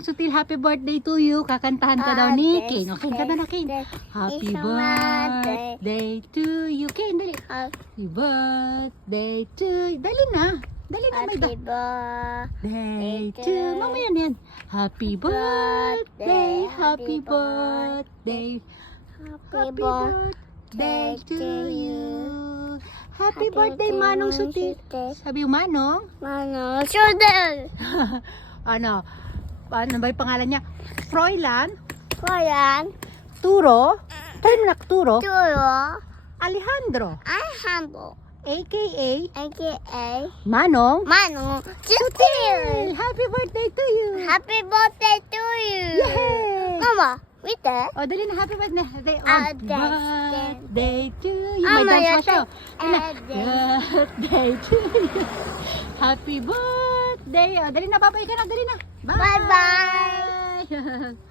Manong Sutil, happy birthday to you. Kakantahan ka daw ni King. Okay, kanta na, King. Happy birthday to you. King, dali. Happy birthday to you. Dali na. Dali na, may Happy birthday to you. Mamaya na yan. Happy birthday, happy birthday. Happy birthday to you. Happy birthday, Manong Sutil. Sabi mo, Manong? Manong Sutil. Ano ba yung pangalan niya? Froilan? Koyan. Turo? Tayo mo na, Turo? Turo. Alejandro? Alejandro. AKA? AKA. Manong? Manong Sutil. Happy birthday to you! Happy birthday to you. Yay! Mama, wait eh. O, dali na, happy birthday. Dance. Birthday to you. May Mama, dance pa siya. dance. Birthday to you. Happy birthday. O, dali na, babay ka na, dali na. Bye-bye. Bye!